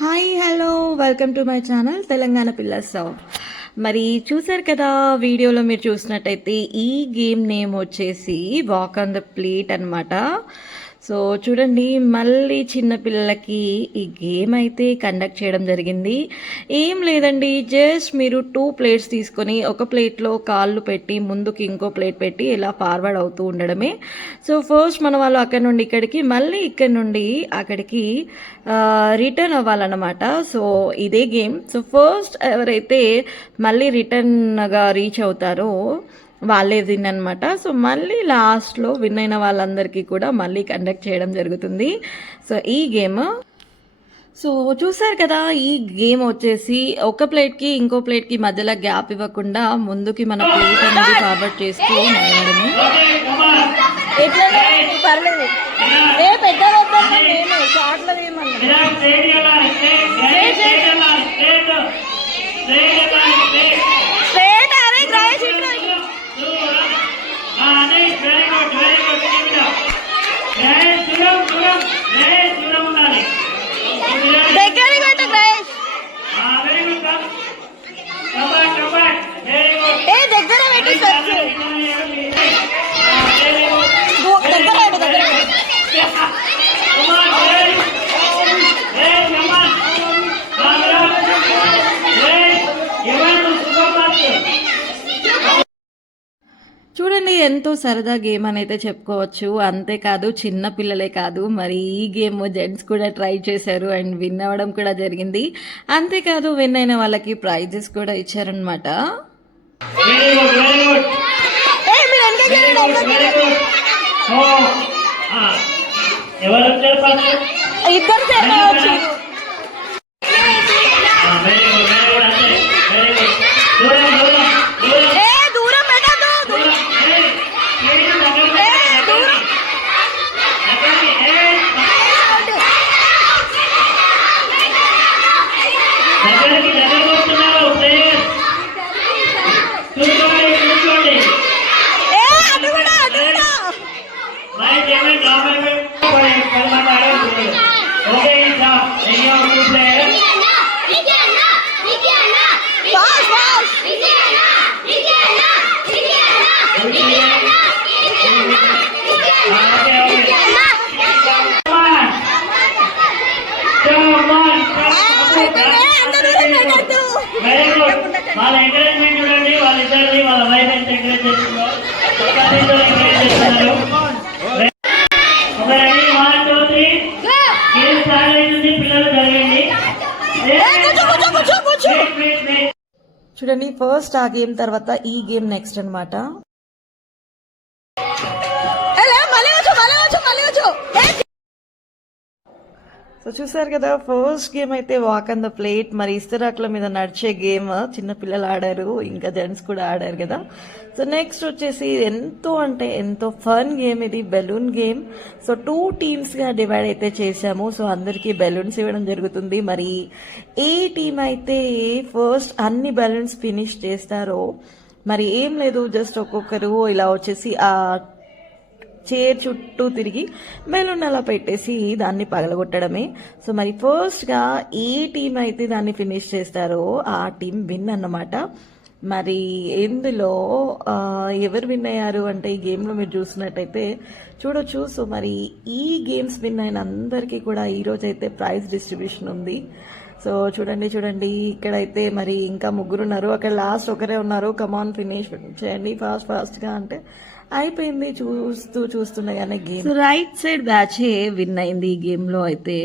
Hi hello welcome to my channel Telangana పిల్ల sound. మరి చూసారు కదా, వీడియోలో మీరు చూసినట్టయితే ఈ గేమ్ నేమ్ వచ్చేసి వాక్ ఆన్ ద ప్లేట్ అనమాట. సో చూడండి, మళ్ళీ చిన్నపిల్లలకి ఈ గేమ్ అయితే కండక్ట్ చేయడం జరిగింది. ఏం లేదండి, జస్ట్ మీరు 2 ప్లేట్స్ తీసుకొని ఒక ప్లేట్లో కాళ్ళు పెట్టి ముందుకి ఇంకో ప్లేట్ పెట్టి ఇలా ఫార్వర్డ్ అవుతూ ఉండడమే. సో ఫస్ట్ మన వాళ్ళు అక్కడి నుండి ఇక్కడికి, మళ్ళీ ఇక్కడి నుండి అక్కడికి రిటర్న్ అవ్వాలన్నమాట. సో ఇదే గేమ్. సో ఫస్ట్ ఎవరైతే మళ్ళీ రిటర్న్గా రీచ్ అవుతారో వాళ్ళే విన్ అనమాట. సో మళ్ళీ లాస్ట్లో విన్ అయిన వాళ్ళందరికీ కూడా మళ్ళీ కండక్ట్ చేయడం జరుగుతుంది. సో ఈ గేమ్ సో చూసారు కదా, ఈ గేమ్ వచ్చేసి ఒక ప్లేట్కి ఇంకో ప్లేట్కి మధ్యలో గ్యాప్ ఇవ్వకుండా ముందుకి మన ప్లేట్ అనేది ఫార్వర్డ్ చేస్తూ నడవడము. పర్లేదు, ఏ పెద్ద చూడండి, ఎంతో సరదా గేమ్ అని అయితే చెప్పుకోవచ్చు. అంతేకాదు చిన్న పిల్లలే కాదు, మరి ఈ గేమ్ జెంట్స్ కూడా ట్రై చేశారు అండ్ విన్ అవ్వడం కూడా జరిగింది. అంతేకాదు విన్ అయిన వాళ్ళకి ప్రైజెస్ కూడా ఇచ్చారనమాట. ఇద్దరు వాళ్ళ ఎంకరేజ్మెంట్ చూడండి, వాళ్ళిద్దరిని వాళ్ళ వైఫ్ ఎంత ఎంకరేజ్ చేస్తున్నారు. ఒక రెడీ 1 2 3 గేమ్ స్టార్ట్ అవుతుంది. పిల్లలు జరగండి. చూడండి, ఫస్ట్ ఆ గేమ్ తర్వాత ఈ గేమ్ నెక్స్ట్ అనమాట. సో చూసారు కదా, ఫస్ట్ గేమ్ అయితే వాక్ ఆన్ ద ప్లేట్, మరి ఇస్తరాకుల మీద నడిచే గేమ్ చిన్నపిల్లలు ఆడారు, ఇంకా జెంట్స్ కూడా ఆడారు కదా. సో నెక్స్ట్ వచ్చేసి ఎంతో అంటే ఎంతో ఫన్ గేమ్ ఇది, బెలూన్ గేమ్. సో 2 టీమ్స్గా డివైడ్ అయితే చేశాము. సో అందరికీ బెలూన్స్ ఇవ్వడం జరుగుతుంది. మరి ఏ టీం అయితే ఫస్ట్ అన్ని బెలూన్స్ ఫినిష్ చేస్తారో, మరి ఏం లేదు, జస్ట్ ఒక్కొక్కరు ఇలా వచ్చేసి ఆ చైర్ చుట్టూ తిరిగి బెలూన్ అలా పెట్టేసి దాన్ని పగలగొట్టడమే. సో మరి ఫస్ట్గా ఏ టీం అయితే దాన్ని ఫినిష్ చేస్తారో ఆ టీం విన్ అన్నమాట. మరి ఇందులో ఎవరు విన్ అయ్యారు అంటే ఈ గేమ్లో మీరు చూసినట్టయితే చూడొచ్చు. సో మరి ఈ గేమ్స్ విన్ అయిన అందరికీ కూడా ఈరోజు అయితే ప్రైజ్ డిస్ట్రిబ్యూషన్ ఉంది. సో చూడండి, ఇక్కడైతే మరి ఇంకా 3 ఉన్నారు, అక్కడ లాస్ట్ ఒకరే ఉన్నారు. కమాన్ ఫినిష్ చేయండి ఫాస్ట్గా అంటే అయిపోయింది. చూస్తుండగానే game right side batch win అయింది ఈ గేమ్లో అయితే.